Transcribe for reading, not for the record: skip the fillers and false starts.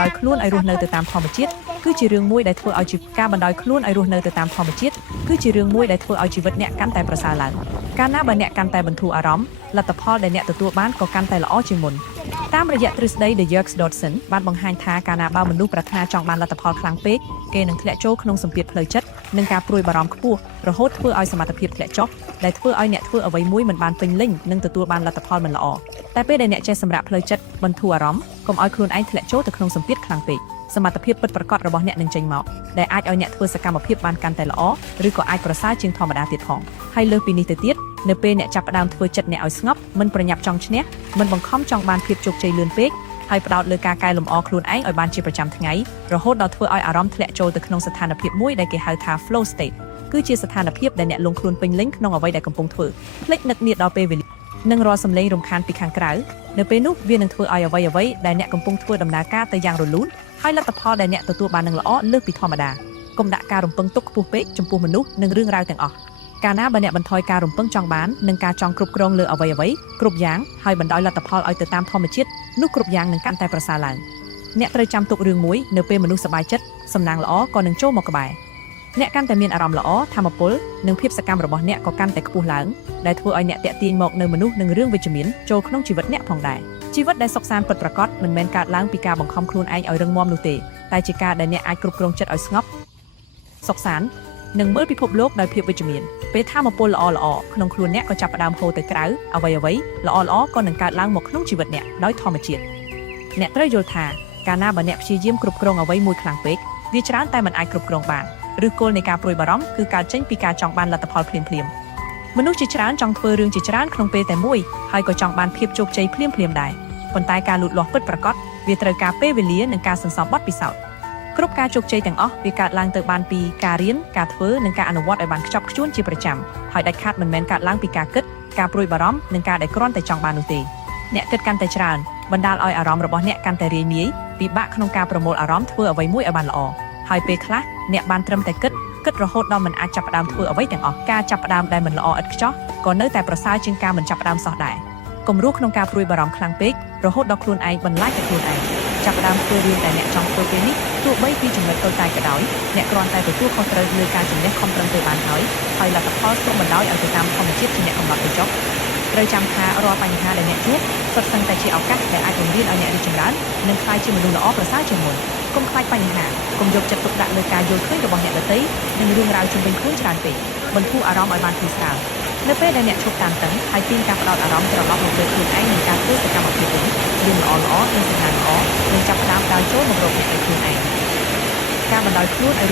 ដោយខ្លួនឲ្យរស់នៅទៅតាមធម្មជាតិគឺជារឿងមួយដែលធ្វើឲ្យជីវិតការបណ្ដោយខ្លួនឲ្យរស់នៅទៅតាមធម្មជាតិគឺជារឿងមួយដែលធ្វើឲ្យជីវិតអ្នកកាន់តែប្រសើរឡើងកាលណាបើអ្នកកាន់តែបន្ធូរអារម្មណ៍លទ្ធផលដែលអ្នកទទួលបានក៏កាន់តែល្អជាងមុនតាមរយៈទ្រឹស្ដី The Yerkes Dodson បានបង្ហាញថាកាលណាបើមនុស្សប្រាថ្នាចង់បានលទ្ធផលខ្លាំងពេកគេនឹងធ្លាក់ចូលក្នុងសម្ពាធផ្លូវចិត្តនិងការព្រួយបារម្ភខ្ពស់រហូតធ្វើឲ្យសមត្ថភាពធ្លាក់ចុះដែលធ្វើឲ្យអ្នកធ្វើអ្វីមួយមិនបានពេញលេញនិងទទួលបានលទ្ធផលមិនល្អតែពេលដែលអ្នកចេះសម្រាប់ផ្លូវចិត្តបន្ធូរអារម្មណ៍កុំឲ្យខ្លួនឯងធ្លាក់ចូលទៅក្នុងសម្ពាធខ្លាំងពេកសមត្ថភាពពិតប្រាកដរបស់អ្នកនឹងចេញមកដែលអាចឲ្យអ្នកធ្វើសកម្មភាពបានកាន់តែល្អឬក៏អាចប្រសើរជាងធម្មតាទៀតផងហើយលើសពីនេះទៅទៀតនៅពេលអ្នកចាប់ផ្ដើមធ្វើចិត្តអ្នកឲ្យស្ងប់មិនប្រញាប់ចង់ឈ្នះមិនបង្ខំចង់បានភាពជោគជ័យលឿនពេកហើយផ្ដោតលើការកែលម្អខ្លួនឯងឲ្យបានជាប្រចាំថ្ងៃរហូតដល់ធ្វើឲ្យអារម្មណ៍ធ្លាក់ចូលទៅក្នុងស្ថានភាពមួយដែលគេហៅថា flow state គឺជាស្ថានភាពដែលអ្នកលង់ខ្លួនពេញលេញក្នុងអ្វីដែលកំពុងធ្វើភ្លេចនឹកនាដល់ពេលវេលានិងរាល់សម្លេងរំខានពីខាងក្រៅនៅពេលនោះវានឹងធ្វើឲ្យអ្វីដែលអ្នកកំពុងធ្វើដំណើរការទៅយ៉ាងរលូនហើយលទ្ធផលដែលអ្នកទទួលបាននឹងល្អលើសពីធម្មតាកុំដាក់ការរំពឹងទុកខ្ពស់ពេកចំពោះមនុស្សនិងរឿងរ៉ាវទាំងអស់កាលណាបើអ្នកបន្ថយការរំពឹងចង់បាននិងការចង់គ្រប់គ្រងលើអ្វីគ្រប់យ៉ាងហើយបណ្ដោយលទ្ធផលឲ្យទៅតាមធម្មជាតិនោះគ្រប់យ៉ាងនឹងកាន់តែប្រសើរឡើងអ្នកត្រូវចាំទុករឿងមួយនៅពេលមនុស្សសប្បាយចិត្តសំណាងល្អក៏នឹងចូលមកក្បែរអ្នកកាន់តែមានអារម្មណ៍ល្អធម៌ពលនិងភាពសកម្មរបស់អ្នកក៏កាន់តែខ្ពស់ឡើងដែលធ្វើឲ្យអ្នកតាក់ទាញមកនៅមនុស្សនិងរឿងវិជ្ជមានចូលក្នុងជីវិតអ្នកផងដែរជីវិតដែលសុខសាន្តពិតប្រាកដមិនមែនកើតឡើងពីការបង្ខំខ្លួនឯងឲ្យរឹងមាំនោះទេតែជាការដែលអ្នកអាចគ្រប់គ្រងចិត្តឲ្យស្ងប់សុខសាន្តនិងមើលពិភពលោកដោយភាពវិជ្ជមានពេលធម៌ពលល្អក្នុងខ្លួនអ្នកក៏ចាប់ផ្ដើមហូរទៅក្រៅអ្វីល្អក៏នឹងកើតឡើងមកក្នុងជីវិតអ្នកដោយធម្មជាតិអ្នកត្រូវយល់ថាកាលណាបើអ្នកព្យាយាមគ្រប់គ្រងអ្វីមួយខ្លាំងពេកវាច្រើនតែមិនអាចគ្រប់គ្រងបានឬគោលនៃការព្រួយបារម្ភគឺកើតចេញពីការចង់បានលទ្ធផលភ្លាមមនុស្សជាច្រើនចង់ធ្វើរឿងជាច្រើនក្នុងពេលតែមួយហើយក៏ចង់បានភាពជោគជ័យភ្លាមដែរប៉ុន្តែការលូតលាស់ពិតប្រាកដវាត្រូវការពេលវេលានិងការសន្សំបទពិសោធន៍គ្រប់ការជោគជ័យទាំងអស់វាកើតឡើងទៅបានពីការរៀនការធ្វើនិងការអនុវត្តឲ្យបានខ្ជាប់ខ្ជួនជាប្រចាំហើយដាច់ខាតមិនមែនកើតឡើងពីការគិតការព្រួយបារម្ភនិងការដែលគ្រាន់តែចង់បាននោះទេអ្នកគិតកាន់តែច្រើនបណ្ដាលឲ្យអារម្មណ៍របស់អ្នកកាន់តែរាយនាយពិបាកក្នុងការប្រមូលអារម្មណ៍ធ្វើអ្វីមួយឲ្យបានល្អហើយពេលខ្លះអ្នកបានត្រឹមតែគិតរហូតដល់មិនអាចចាប់ផ្ដើមធ្វើអ្វីទាំងអស់ការចាប់ផ្ដើមដែលមិនល្អឥតខ្ចោះក៏នៅតែប្រសើរជាងការមិនចាប់ផ្ដើមសោះដែរកុំរស់ក្នុងការព្រួយបារម្ភខ្លាំងពេករហូតដល់ខ្លួនឯងបន្លាចតែខ្លួនឯងចាប់ផ្ដើមធ្វើរឿងដែលអ្នកចង់ធ្វើពេលនេះទោះបីពីចំណុចតូចតាចក៏ដោយអ្នកគ្រាន់តែទទួលខុសត្រូវលើការជំនះខំប្រឹងទៅបានហើយលទ្ធផលស្ទង់បណ្ដោយឲ្យទៅតាមធម្មជាតិជាអ្នកកំណត់ទៅចុះត្រូវចាំថារាល់បញ្ហាដែលអ្នកជួបសុទ្ធសឹងតែជាឱកាសដែលអាចបង្រៀនឲ្យអ្នករីកចម្រើននិងក្លាយជាមនុស្សល្អប្រសើរជាងមុនកុំខ្លាចបញ្ហាកុំយកចិត្តទុកដាក់លើការយល់ឃើញរបស់អ្នកដទៃនិងរឿងរ៉ាវជុំវិញខ្លួនច្រើនពេកបន្ធូរអារម្មណ៍ឲ្យបានធូរស្រាលនៅពេលដែលអ្នកឈប់តានតឹងហើយទាញការផ្ដោតអារម្មណ៍ត្រឡប់មកលើខ្លួនឯងនិងការធ្វើសកម្មភាពវិញរឿងល្អនិងសំណាងល្អនឹងចាប់ផ្ដើមដើរចូលមករកអ្នកឯងខ្លួនឯងការបណ្ដោយខ្លួនឲ្យ